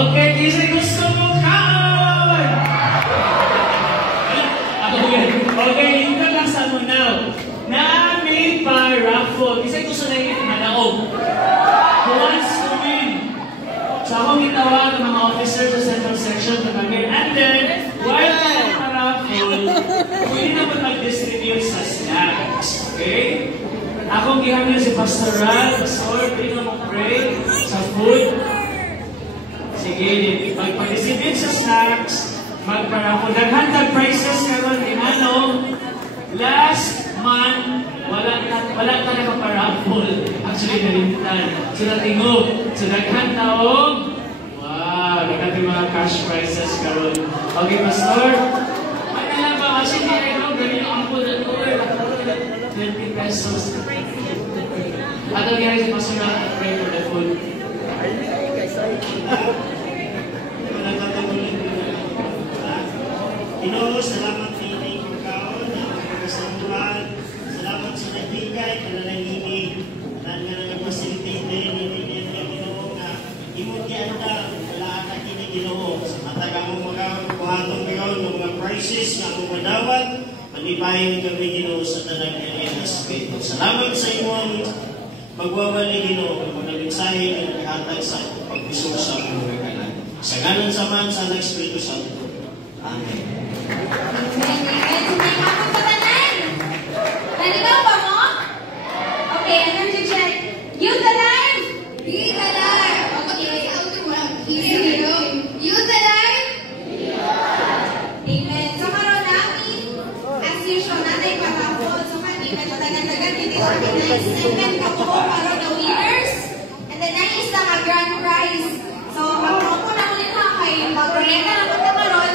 Okay, kasi gusto mo kaon! Okay, ito lang sa mo now. Nami pa raffle. Kasi gusto na yung manaog. Who wants to win? So akong gitawag ng mga officers sa central section tumagin. And then, while pa-raffle, pwede na mag-distribute sa snacks. Okay? Akong gihamil si Pastoral, Pastor, pwede na mag-pray sa food. Sige, mag-participate sa snacks, mag-paraffle. Naghantag prices karon in ano, last month, wala ka nakaparaffle. Actually, nalimtan. So, natingog. So, naghantawog. Wow, nagkati mga cash prizes karon. Okay, Pastor. Ano lang ba? Kasi hindi rin ganyan ang po na to. 20 pesos. At ang nangyari si Pastor na pray for the food. Ginoo, salamat pinay pagkaon na pagkasamuhan. Salamat sa nagbigay, kanalang ini. Dahil nga nag-facilitate din, hindi niya Ginoo na imong gianda, wala ka kini Ginoo. Sa matagang mong magkakuhatong ngayon ng mga crisis na akong madawat, manibahin kami Ginoo sa talang area na spito. Salamat sa imong magwawali Ginoo, mga mensahe na naghatag sa pagpisok sa buhay ka na. Sa ngalan sa man sa Espiritu Santo. Amen. Naligaw ba mo? Okay, energy check. Youth alive? Youth alive. Okay, youth alive? Amen. So karon namin, as usual, natin parapol. So kanina, matagal-tagal, hindi organize. Amen. Kako para the winners. And then, nais na mag-grand prize. So, mag-promo na ulit ha kayo. Mag-proyeka na punta karon.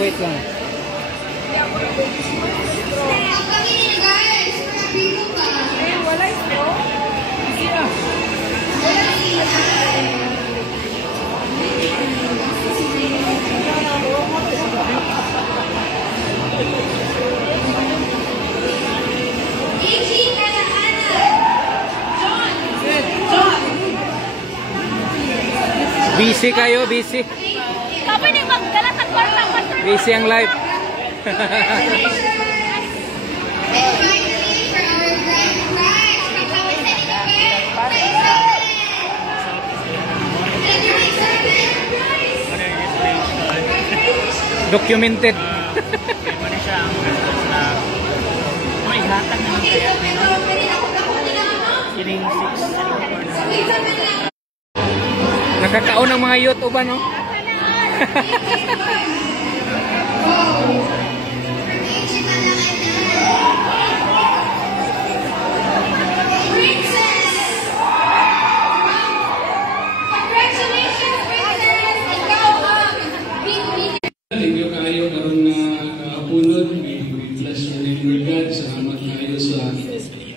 wait lang. Ang kami guys, mga bigo ka. Wala ito. Easy na. Ichi, Ana, John. Busy kayo, busy. Kamu ini magdala sa kwarta, Pastor. Busy ang live. And finally, for our grand prize, magkawin sa inyo, Thank you, Mike Sarman. Documented. Ano siya ang gastos na may hatag na Okay, so pwede na ako nila, no? kining 6 Mike Sarman lang. Nakakaon ng mga youth uban, no? Thank you kayo karon na kaapulod. We bless your name, Lord God. Salamat kayo sa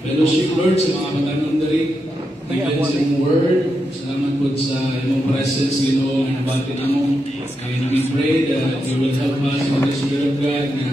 fellowship, Lord, sa mga batanon diri. Given sa imong word. Salamat po sa imong presence, Ginoo, nga nabati namo. And we pray that you will help us with the Spirit of God na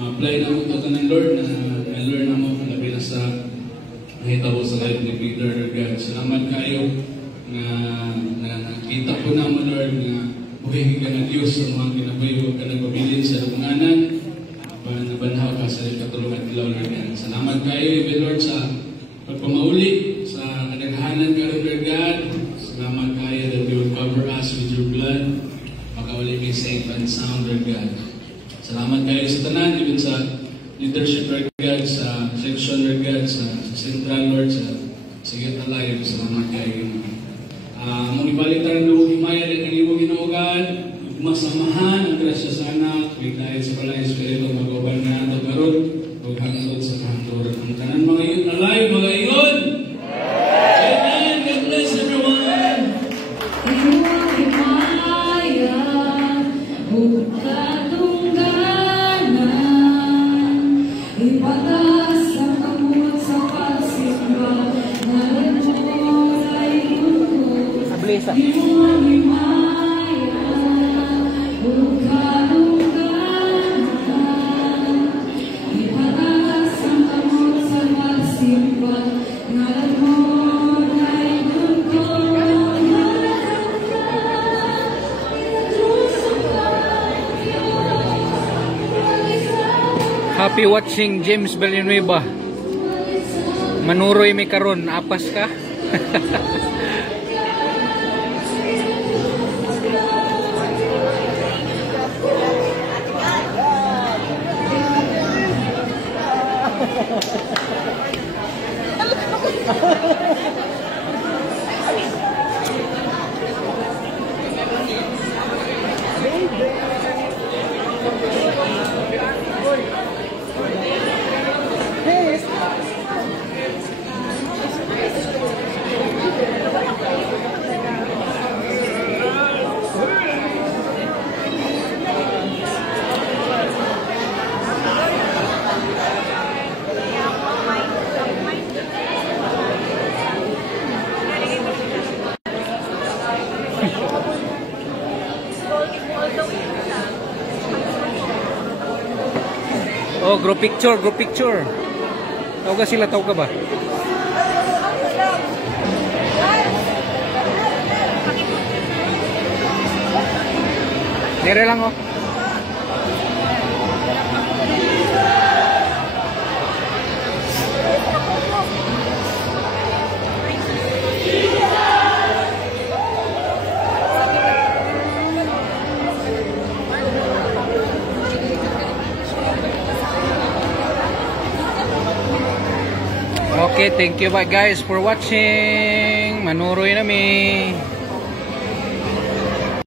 ma-apply na mo ito ng Lord, na ma-learn na mo labi na sa mahitabo sa life ni Peter, Lord God. Salamat kayo na nakita po naman, Lord, na buhay ka na Diyos sa mga kinabuhi ka nagpabilin sa lunganan. Nabanhaw ka sa katulungan nila, Lord God. Salamat kayo, even Lord, sa pagpamauli, sa kadaghanan ka, Lord God. Salamat kayo that you will cover us with your blood. Makauli may safe and sound, Lord God. Salamat kayo sa tanan, even sa leadership, Lord God, sa section, Lord God, sa central, Lord, sa youth alive. Salamat kayo. Mong ibalitan ng luwag himaya rin ang iwag inuugan, masamahan ang grasya sa anak, with dahil sa kalay Espiritu, mag-uban na ito karoon, huwag sa kantor. Ang tanan mga yun alive, mga yun! Amen! God bless everyone! Ablesa. Happy watching James Villanueva. Manuroy mi karon, apas ka. Oh, group picture, group picture. Tawag ka sila, tawag ka ba? Dire lang, oh. Okay, thank you guys for watching. Manuroy nami.